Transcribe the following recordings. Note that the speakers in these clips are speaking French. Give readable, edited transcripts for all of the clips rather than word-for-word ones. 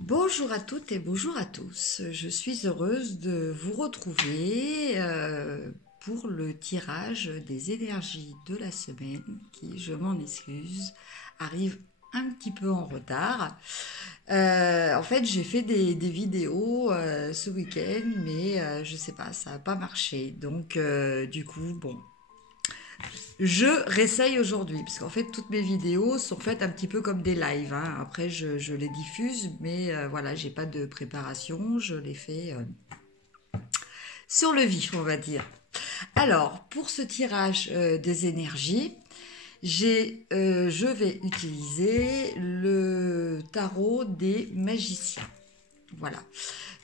Bonjour à toutes et bonjour à tous. Je suis heureuse de vous retrouver pour le tirage des énergies de la semaine qui, je m'en excuse, arrive un petit peu en retard. En fait, j'ai fait des vidéos ce week-end, mais je sais pas, ça n'a pas marché. Donc, du coup, bon, je réessaye aujourd'hui, parce qu'en fait, toutes mes vidéos sont faites un petit peu comme des lives, hein. Après, je les diffuse, mais voilà, j'ai pas de préparation, je les fais sur le vif, on va dire. Alors, pour ce tirage des énergies, je vais utiliser le tarot des magiciens. Voilà.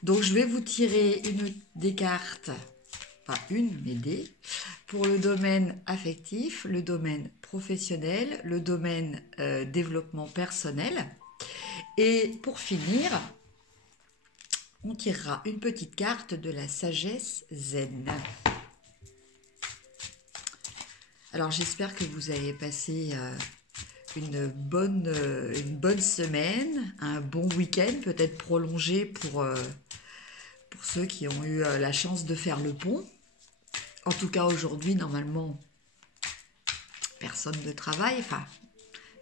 Donc, je vais vous tirer des cartes, pas une, mais des, pour le domaine affectif, le domaine professionnel, le domaine développement personnel. Et pour finir, on tirera une petite carte de la sagesse zen. Alors j'espère que vous avez passé une bonne semaine, un bon week-end, peut-être prolongé pour ceux qui ont eu la chance de faire le pont. En tout cas aujourd'hui, normalement, personne ne travaille, enfin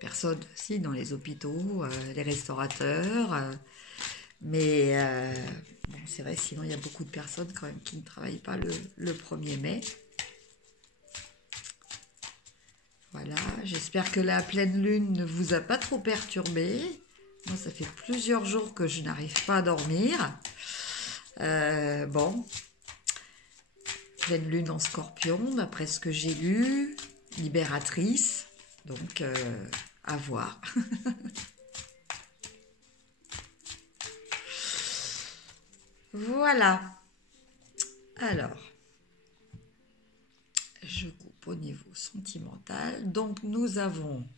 personne, si, dans les hôpitaux, les restaurateurs, mais bon, c'est vrai, sinon il y a beaucoup de personnes quand même qui ne travaillent pas le 1er mai. Voilà, j'espère que la pleine lune ne vous a pas trop perturbé. Moi, ça fait plusieurs jours que je n'arrive pas à dormir. Bon, pleine lune en scorpion, d'après ce que j'ai lu, libératrice, donc à voir. Voilà. Alors, je coupe au niveau sentimental. Donc, nous avons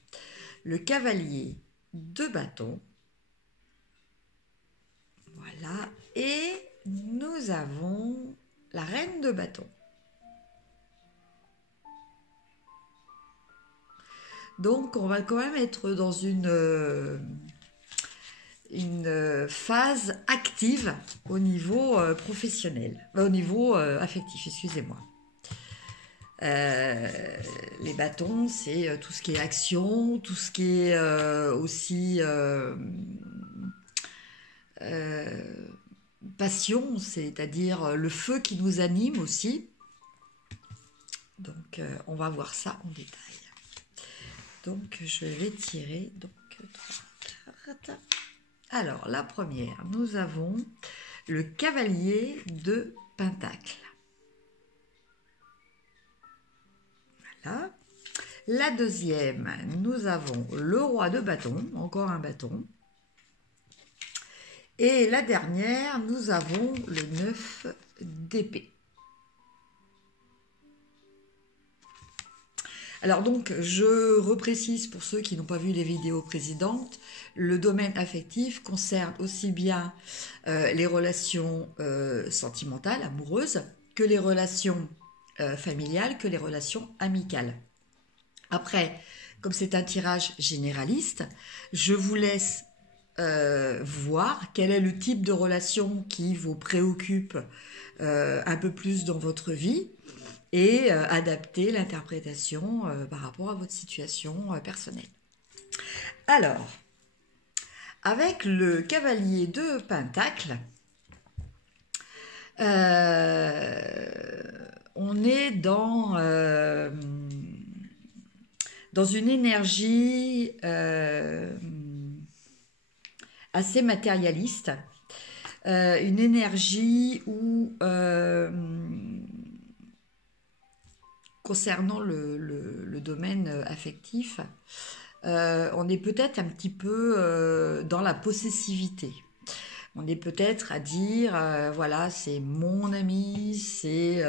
le cavalier de bâton. Voilà. Et nous avons la reine de bâton. Donc, on va quand même être dans une phase active au niveau professionnel, au niveau affectif, excusez-moi. Les bâtons, c'est tout ce qui est action, tout ce qui est aussi passion, c'est-à-dire le feu qui nous anime aussi. Donc, on va voir ça en détail. Donc, je vais tirer donc 3 cartes. Alors, la première, nous avons le cavalier de Pentacle. Voilà. La deuxième, nous avons le roi de bâton, encore un bâton. Et la dernière, nous avons le 9 d'épée. Alors donc, je reprécise pour ceux qui n'ont pas vu les vidéos précédentes, le domaine affectif concerne aussi bien les relations sentimentales, amoureuses, que les relations familiales, que les relations amicales. Après, comme c'est un tirage généraliste, je vous laisse voir quel est le type de relation qui vous préoccupe un peu plus dans votre vie et adapter l'interprétation par rapport à votre situation personnelle. Alors, avec le cavalier de Pentacle, on est dans une énergie assez matérialiste, une énergie où concernant le domaine affectif, on est peut-être un petit peu dans la possessivité. On est peut-être à dire, voilà, c'est mon ami, c'est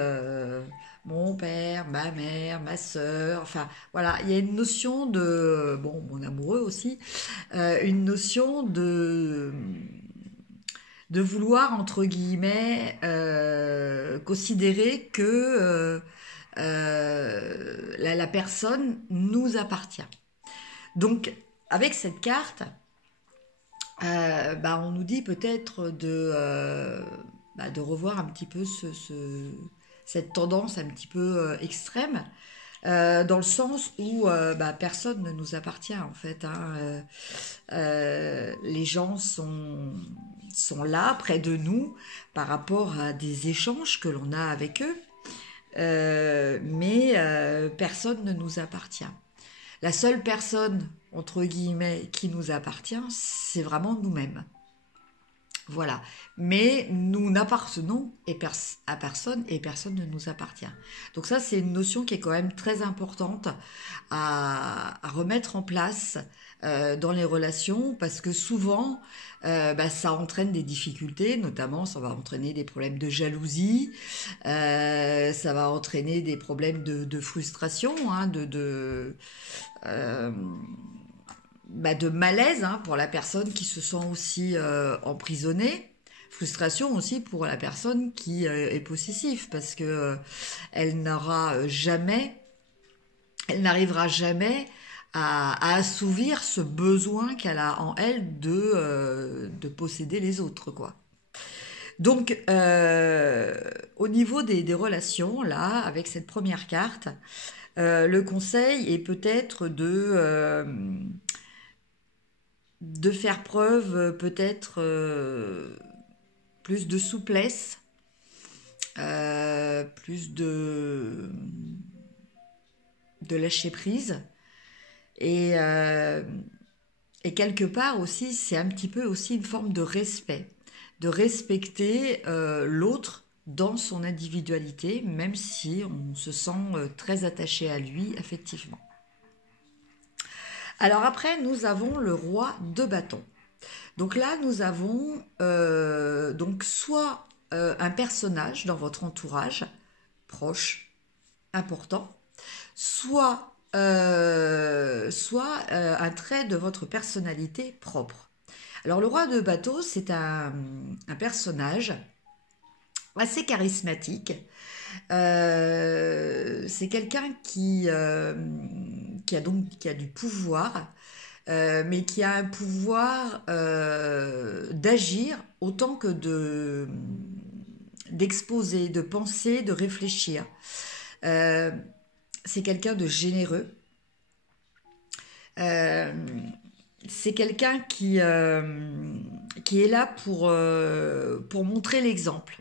mon père, ma mère, ma sœur, enfin, voilà, il y a une notion de, bon, mon amoureux aussi, une notion de vouloir, entre guillemets, considérer que la personne nous appartient. Donc, avec cette carte, on nous dit peut-être de revoir un petit peu cette tendance un petit peu extrême, dans le sens où personne ne nous appartient en fait, hein. Les gens sont là, près de nous, par rapport à des échanges que l'on a avec eux, mais personne ne nous appartient. La seule personne, entre guillemets, qui nous appartient, c'est vraiment nous-mêmes. Voilà. Mais nous n'appartenons à personne et personne ne nous appartient. Donc ça, c'est une notion qui est quand même très importante à remettre en place dans les relations parce que souvent, ça entraîne des difficultés, notamment ça va entraîner des problèmes de jalousie, ça va entraîner des problèmes de frustration, hein, euh, de malaise, hein, pour la personne qui se sent aussi emprisonnée. Frustration aussi pour la personne qui est possessive parce que elle n'arrivera jamais à assouvir ce besoin qu'elle a en elle de posséder les autres, quoi. Donc, au niveau des relations, là, avec cette première carte, le conseil est peut-être de faire preuve peut-être plus de souplesse, plus de lâcher prise et quelque part aussi c'est un petit peu aussi une forme de respect, de respecter l'autre dans son individualité, même si on se sent très attaché à lui affectivement. Alors après, nous avons le roi de bâton. Donc là, nous avons donc soit un personnage dans votre entourage, proche, important, soit un trait de votre personnalité propre. Alors le roi de bateau, c'est un personnage assez charismatique. C'est quelqu'un qui a du pouvoir, mais qui a un pouvoir d'agir autant que d'exposer, de penser, de réfléchir. C'est quelqu'un de généreux. C'est quelqu'un qui est là pour montrer l'exemple.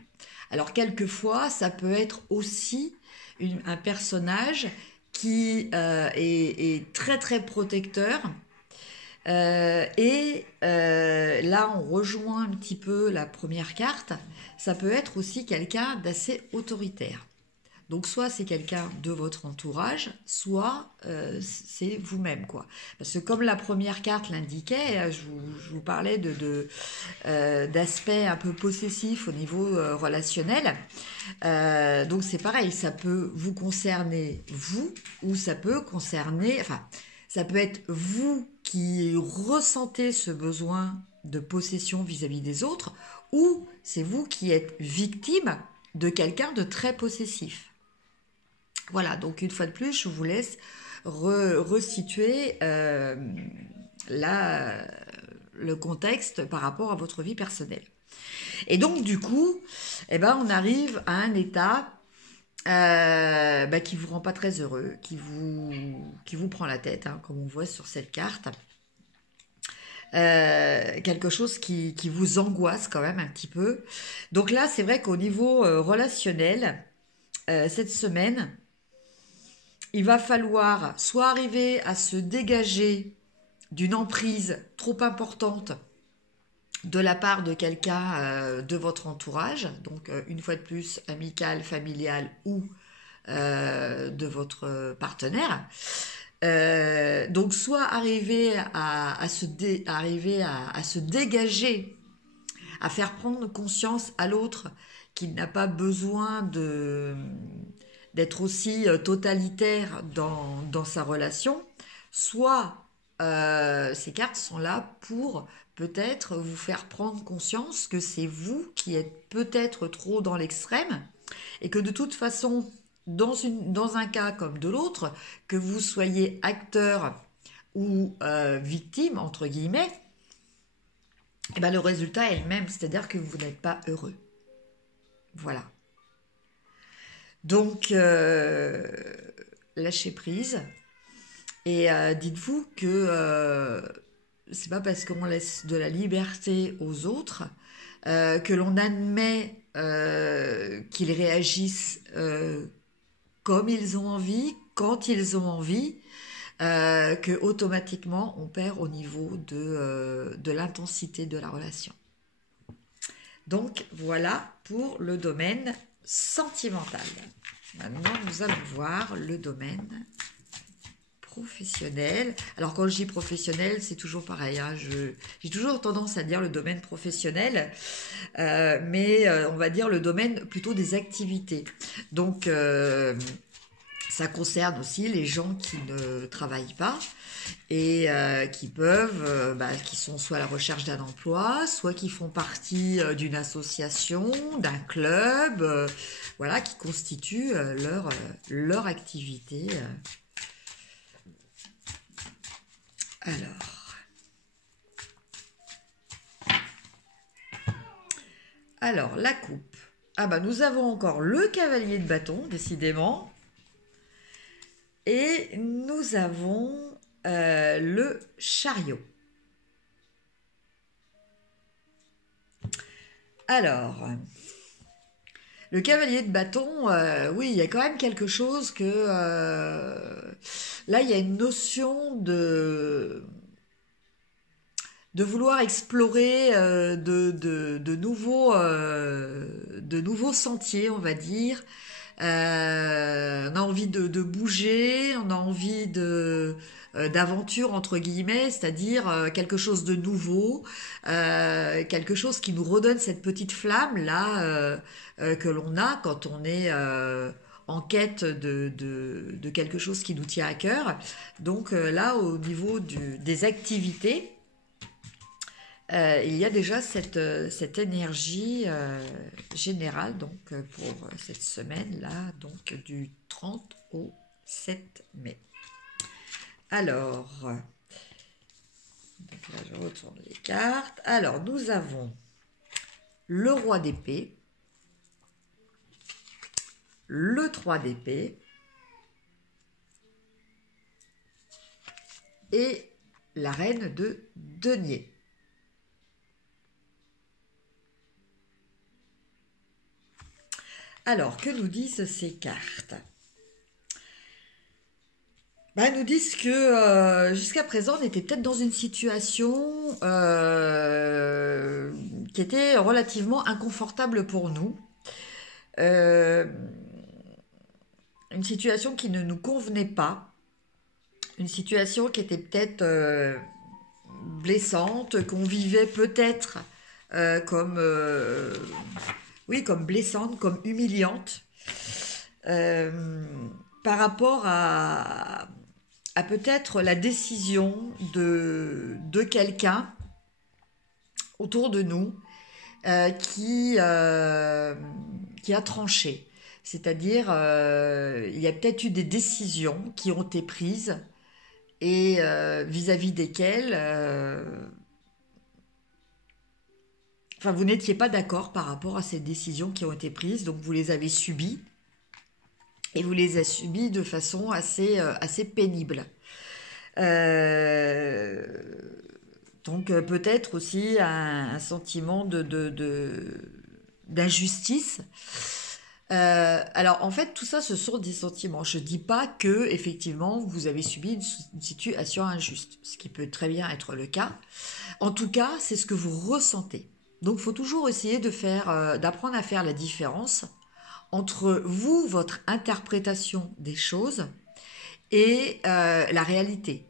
Alors quelquefois, ça peut être aussi un personnage qui est très très protecteur. Là, on rejoint un petit peu la première carte. Ça peut être aussi quelqu'un d'assez autoritaire. Donc, soit c'est quelqu'un de votre entourage, soit c'est vous-même, quoi. Parce que comme la première carte l'indiquait, je vous parlais d'aspects un peu possessifs au niveau relationnel. Donc, c'est pareil, ça peut vous concerner, vous, ou ça peut concerner... Enfin, ça peut être vous qui ressentez ce besoin de possession vis-à-vis des autres, ou c'est vous qui êtes victime de quelqu'un de très possessif. Voilà, donc une fois de plus, je vous laisse resituer le contexte par rapport à votre vie personnelle. Et donc du coup, on arrive à un état qui vous rend pas très heureux, qui vous prend la tête, hein, comme on voit sur cette carte. Quelque chose qui vous angoisse quand même un petit peu. Donc là, c'est vrai qu'au niveau relationnel, cette semaine, il va falloir soit arriver à se dégager d'une emprise trop importante de la part de quelqu'un de votre entourage, donc une fois de plus amical, familial ou de votre partenaire. Donc soit arriver à se dégager, à faire prendre conscience à l'autre qu'il n'a pas besoin d'être aussi totalitaire dans sa relation, soit ces cartes sont là pour peut-être vous faire prendre conscience que c'est vous qui êtes peut-être trop dans l'extrême et que de toute façon, dans un cas comme de l'autre, que vous soyez acteur ou victime, entre guillemets, et ben, le résultat est le même, c'est-à-dire que vous n'êtes pas heureux. Voilà. Donc, lâchez prise et dites-vous que c'est pas parce qu'on laisse de la liberté aux autres que l'on admet qu'ils réagissent comme ils ont envie, quand ils ont envie, que automatiquement on perd au niveau de l'intensité de la relation. Donc voilà pour le domaine sentimental. Maintenant, nous allons voir le domaine professionnel. Alors quand je dis professionnel, c'est toujours pareil. Hein, j'ai toujours tendance à dire le domaine professionnel, mais on va dire le domaine plutôt des activités. Donc ça concerne aussi les gens qui ne travaillent pas et qui peuvent, qui sont soit à la recherche d'un emploi, soit qui font partie d'une association, d'un club, voilà, qui constituent leur activité. Alors, la coupe. Ah bah nous avons encore le cavalier de bâton, décidément. Et nous avons le chariot. Alors, le cavalier de bâton, oui, il y a quand même quelque chose que... là, il y a une notion de vouloir explorer de nouveaux sentiers, on va dire. On a envie de bouger, on a envie d'aventure entre guillemets, c'est-à-dire quelque chose de nouveau, quelque chose qui nous redonne cette petite flamme là que l'on a quand on est en quête de quelque chose qui nous tient à cœur. Donc là, au niveau des activités, il y a déjà cette énergie générale donc pour cette semaine-là, donc du 30 au 7 mai. Alors, donc là je retourne les cartes. Alors, nous avons le roi d'épée, le 3 d'épée et la reine de denier. Alors, que nous disent ces cartes? Nous disent que jusqu'à présent, on était peut-être dans une situation qui était relativement inconfortable pour nous. Une situation qui ne nous convenait pas. Une situation qui était peut-être blessante, qu'on vivait peut-être comme blessante, comme humiliante, par rapport à peut-être la décision de quelqu'un autour de nous qui a tranché. C'est-à-dire, il y a peut-être eu des décisions qui ont été prises et vis-à-vis desquelles vous n'étiez pas d'accord par rapport à ces décisions qui ont été prises, donc vous les avez subies, et vous les avez subies de façon assez pénible. Donc peut-être aussi un sentiment d'injustice. Alors en fait tout ça ce sont des sentiments. Je dis pas que effectivement vous avez subi une situation injuste, ce qui peut très bien être le cas. En tout cas c'est ce que vous ressentez. Donc, il faut toujours essayer d'apprendre à faire la différence entre vous, votre interprétation des choses et la réalité.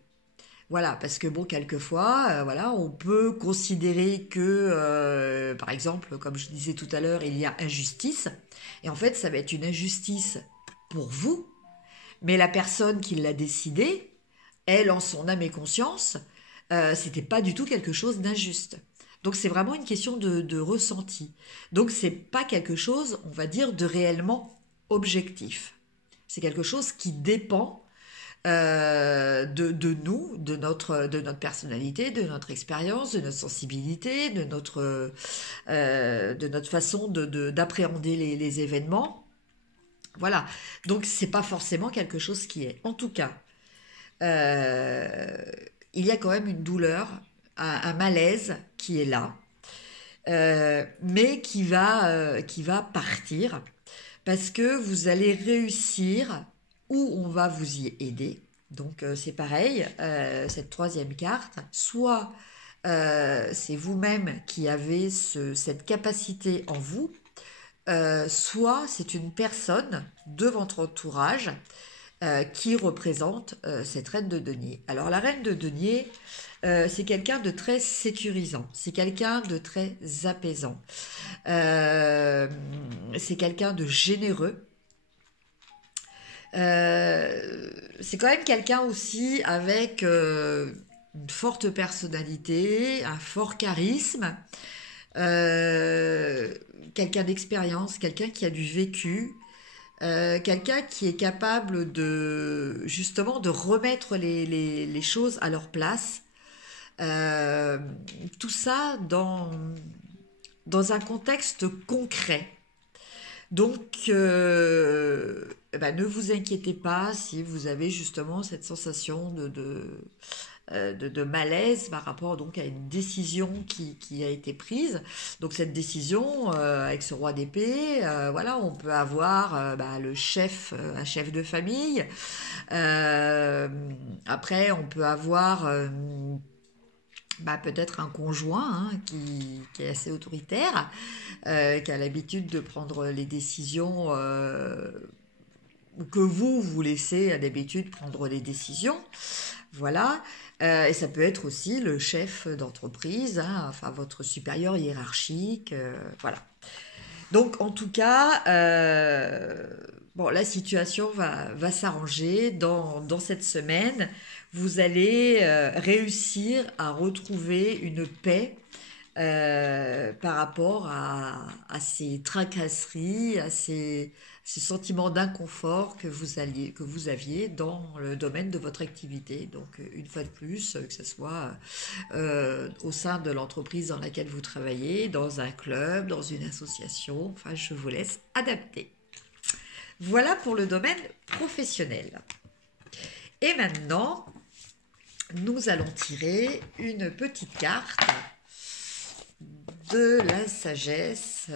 Voilà, parce que bon, quelquefois, on peut considérer que, par exemple, comme je disais tout à l'heure, il y a injustice. Et en fait, ça va être une injustice pour vous, mais la personne qui l'a décidé, elle, en son âme et conscience, c'était pas du tout quelque chose d'injuste. Donc c'est vraiment une question de ressenti. Donc c'est pas quelque chose, on va dire, de réellement objectif. C'est quelque chose qui dépend de nous, de notre personnalité, de notre expérience, de notre sensibilité, de notre façon d'appréhender les événements. Voilà. Donc, c'est pas forcément quelque chose qui est. En tout cas, euh, il y a quand même une douleur, un malaise qui est là, mais qui va partir parce que vous allez réussir ou on va vous y aider. Donc c'est pareil, cette troisième carte, soit c'est vous-même qui avez cette capacité en vous, soit c'est une personne de votre entourage qui représente cette reine de denier. Alors la reine de denier, c'est quelqu'un de très sécurisant, c'est quelqu'un de très apaisant, euh, c'est quelqu'un de généreux. C'est quand même quelqu'un aussi avec une forte personnalité, un fort charisme, euh, quelqu'un d'expérience, quelqu'un qui a du vécu, quelqu'un qui est capable de justement de remettre les choses à leur place. Euh, Tout ça dans un contexte concret. Donc, eh ben, ne vous inquiétez pas si vous avez justement cette sensation de malaise par rapport donc à une décision qui a été prise. Donc cette décision, avec ce roi d'épée, voilà, on peut avoir bah, le chef, un chef de famille. Euh, Après, on peut avoir bah, peut-être un conjoint qui est assez autoritaire, qui a l'habitude de prendre les décisions, ou que vous laissez d'habitude prendre les décisions. Voilà. Et ça peut être aussi le chef d'entreprise, enfin votre supérieur hiérarchique. Voilà. Donc en tout cas, bon, la situation va s'arranger dans cette semaine. Vous allez réussir à retrouver une paix par rapport à ces tracasseries, à ces sentiments d'inconfort que vous aviez dans le domaine de votre activité. Donc, une fois de plus, que ce soit au sein de l'entreprise dans laquelle vous travaillez, dans un club, dans une association, enfin, je vous laisse adapter. Voilà pour le domaine professionnel. Et maintenant, nous allons tirer une petite carte de la sagesse.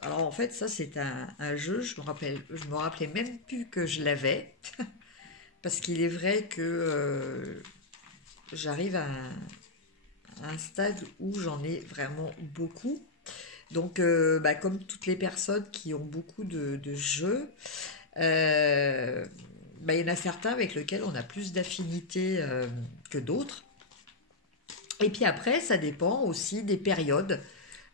Alors en fait, ça c'est un jeu, je me rappelais même plus que je l'avais, parce qu'il est vrai que j'arrive à un stade où j'en ai vraiment beaucoup. Donc, bah, comme toutes les personnes qui ont beaucoup de jeux, bah, il y en a certains avec lesquels on a plus d'affinité que d'autres. Et puis après, ça dépend aussi des périodes.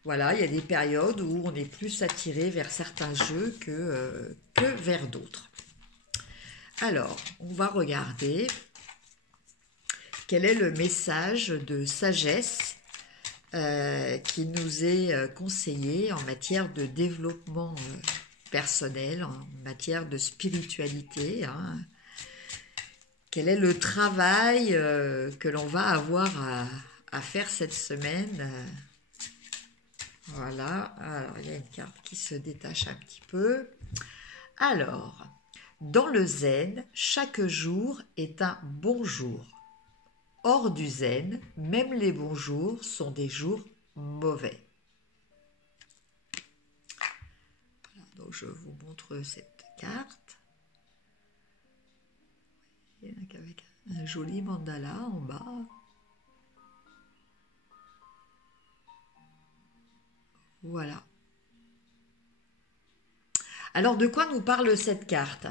Voilà, il y a des périodes où on est plus attiré vers certains jeux que vers d'autres. Alors, on va regarder quel est le message de sagesse qui nous est conseillé en matière de développement personnel, en matière de spiritualité. Quel est le travail que l'on va avoir à faire cette semaine. Voilà, alors il y a une carte qui se détache un petit peu. Alors, dans le zen, chaque jour est un bon jour. Hors du zen, même les bons jours sont des jours mauvais. Voilà, donc je vous montre cette carte. Avec un joli mandala en bas. Voilà. Alors, de quoi nous parle cette carte?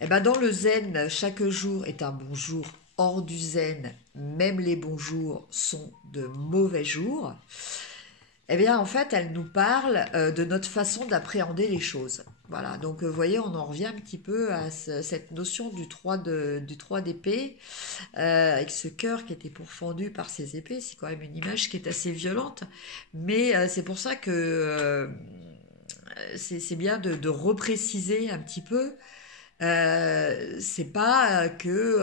Eh ben, dans le zen, chaque jour est un bon jour. Hors du zen, même les bons jours sont de mauvais jours. Eh bien, en fait, elle nous parle de notre façon d'appréhender les choses. Voilà, donc vous voyez, on en revient un petit peu à cette notion du 3 d'épée, avec ce cœur qui était pourfendu par ces épées. C'est quand même une image qui est assez violente, mais c'est pour ça que c'est bien de repréciser un petit peu C'est pas qu'on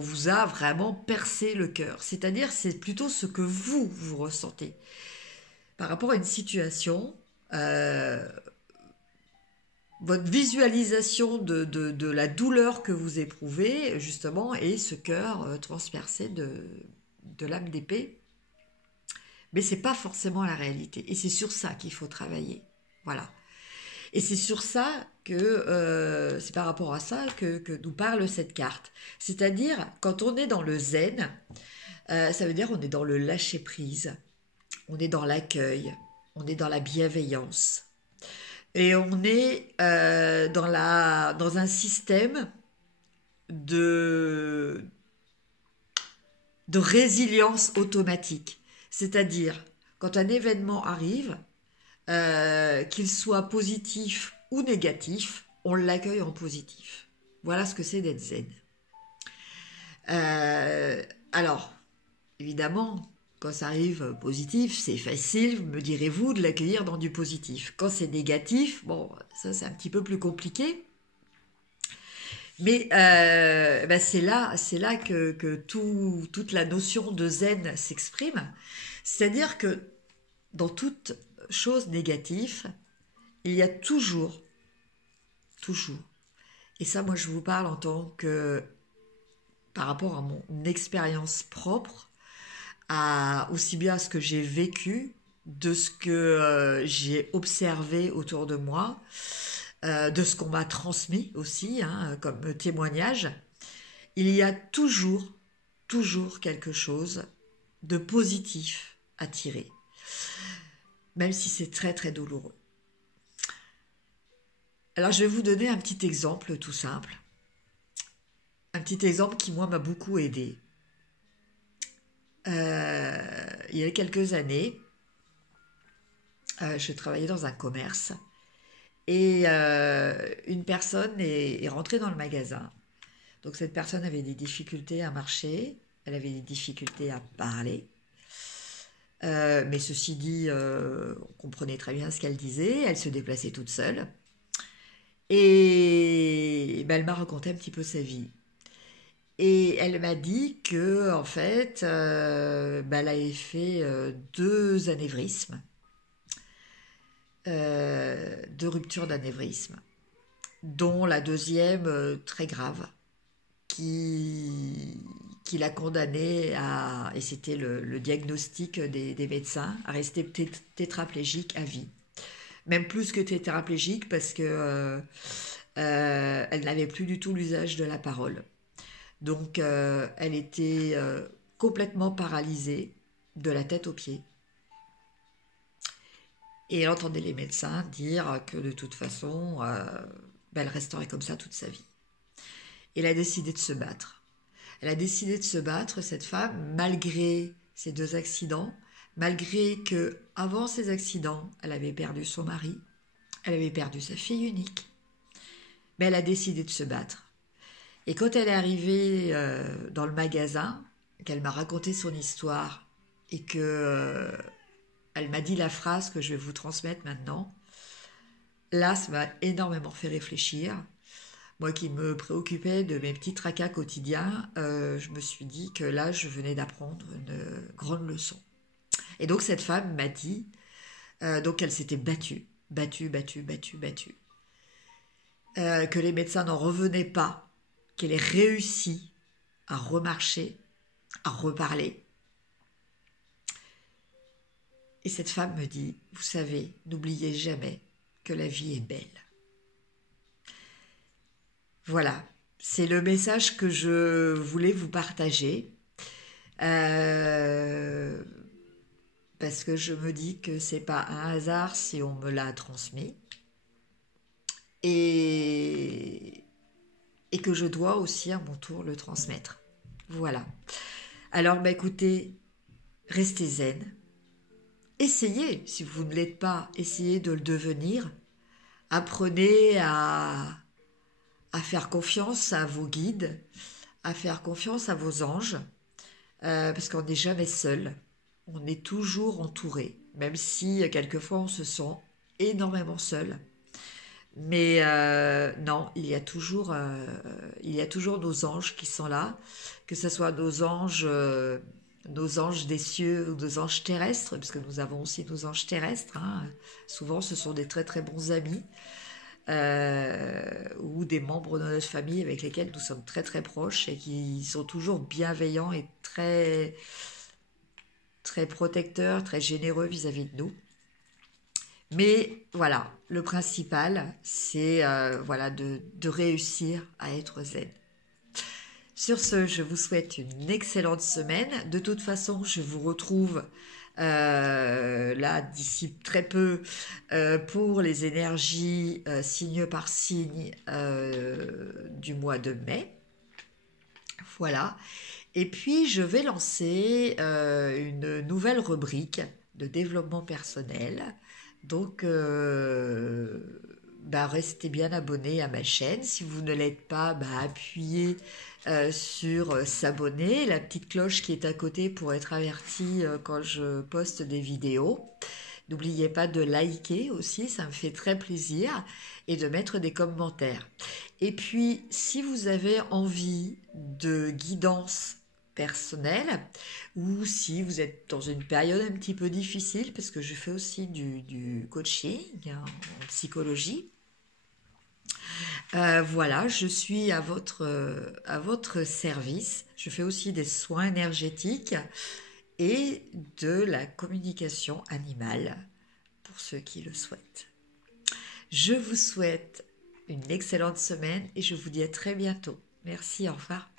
vous a vraiment percé le cœur. C'est-à-dire, c'est plutôt ce que vous ressentez par rapport à une situation. euh, Votre visualisation de la douleur que vous éprouvez, justement, est ce cœur transpercé de lame d'épée. Mais c'est pas forcément la réalité. Et c'est sur ça qu'il faut travailler. Voilà. Et c'est sur ça c'est par rapport à ça que nous parle cette carte. C'est-à-dire, quand on est dans le zen, ça veut dire on est dans le lâcher-prise, on est dans l'accueil, on est dans la bienveillance. Et on est dans un système de, de résilience automatique. C'est-à-dire, quand un événement arrive, qu'il soit positif ou négatif, on l'accueille en positif. Voilà ce que c'est d'être zen. Alors, évidemment, quand ça arrive positif, c'est facile, me direz-vous, de l'accueillir dans du positif. Quand c'est négatif, bon, ça c'est un petit peu plus compliqué. Mais c'est là que toute la notion de zen s'exprime. C'est-à-dire que dans toute chose négative, il y a toujours, et ça moi je vous parle en tant que, par rapport à mon expérience propre, aussi bien à ce que j'ai vécu, de ce que j'ai observé autour de moi, de ce qu'on m'a transmis aussi, hein, comme témoignage, il y a toujours quelque chose de positif à tirer, même si c'est très très douloureux. Alors je vais vous donner un petit exemple tout simple, un petit exemple qui moi m'a beaucoup aidé. Il y a quelques années, je travaillais dans un commerce et une personne est rentrée dans le magasin. Donc cette personne avait des difficultés à marcher, elle avait des difficultés à parler. Mais ceci dit, on comprenait très bien ce qu'elle disait, elle se déplaçait toute seule. Et elle m'a raconté un petit peu sa vie. Et elle m'a dit que, en fait, elle avait fait 2 anévrismes, 2 ruptures d'anévrisme, dont la deuxième très grave, qui, qui l'a condamnée et c'était le diagnostic des médecins, à rester tétraplégique à vie. Même plus que tétraplégique parce que elle n'avait plus du tout l'usage de la parole. Donc elle était complètement paralysée de la tête aux pieds. Et elle entendait les médecins dire que de toute façon, elle resterait comme ça toute sa vie. Et elle a décidé de se battre. Elle a décidé de se battre, cette femme, malgré ces 2 accidents, malgré que avant ces accidents, elle avait perdu son mari, elle avait perdu sa fille unique, mais elle a décidé de se battre. Et quand elle est arrivée dans le magasin, qu'elle m'a raconté son histoire et que elle m'a dit la phrase que je vais vous transmettre maintenant, là, ça m'a énormément fait réfléchir. Moi qui me préoccupais de mes petits tracas quotidiens, je me suis dit que là, je venais d'apprendre une grande leçon. Et donc cette femme m'a dit, donc elle s'était battue, que les médecins n'en revenaient pas, qu'elle ait réussi à remarcher, à reparler. Et cette femme me dit, vous savez, n'oubliez jamais que la vie est belle. Voilà, c'est le message que je voulais vous partager. Parce que je me dis que c'est pas un hasard si on me l'a transmis. Et que je dois aussi à mon tour le transmettre. Voilà. Alors, écoutez, restez zen. Essayez, si vous ne l'êtes pas, essayez de le devenir. Apprenez à faire confiance à vos guides, à faire confiance à vos anges, parce qu'on n'est jamais seul. On est toujours entouré, même si quelquefois on se sent énormément seul. Mais non, il y a toujours nos anges qui sont là, que ce soit nos anges des cieux ou nos anges terrestres, parce que nous avons aussi nos anges terrestres, hein. Souvent, ce sont des très très bons amis ou des membres de notre famille avec lesquels nous sommes très très proches et qui sont toujours bienveillants et très protecteurs, très généreux vis-à-vis de nous. Mais voilà, le principal, c'est voilà, de réussir à être zen. Sur ce, je vous souhaite une excellente semaine. De toute façon, je vous retrouve là d'ici très peu pour les énergies signe par signe du mois de mai. Voilà. Et puis, je vais lancer une nouvelle rubrique de développement personnel. Donc, bah, restez bien abonnés à ma chaîne. Si vous ne l'êtes pas, bah, appuyez sur s'abonner, la petite cloche qui est à côté pour être averti quand je poste des vidéos. N'oubliez pas de liker aussi, ça me fait très plaisir, et de mettre des commentaires. Et puis, si vous avez envie de guidance personnelle, ou si vous êtes dans une période un petit peu difficile, parce que je fais aussi du coaching en psychologie, voilà, je suis à votre service. Je fais aussi des soins énergétiques et de la communication animale pour ceux qui le souhaitent. Je vous souhaite une excellente semaine et je vous dis à très bientôt. Merci, au revoir.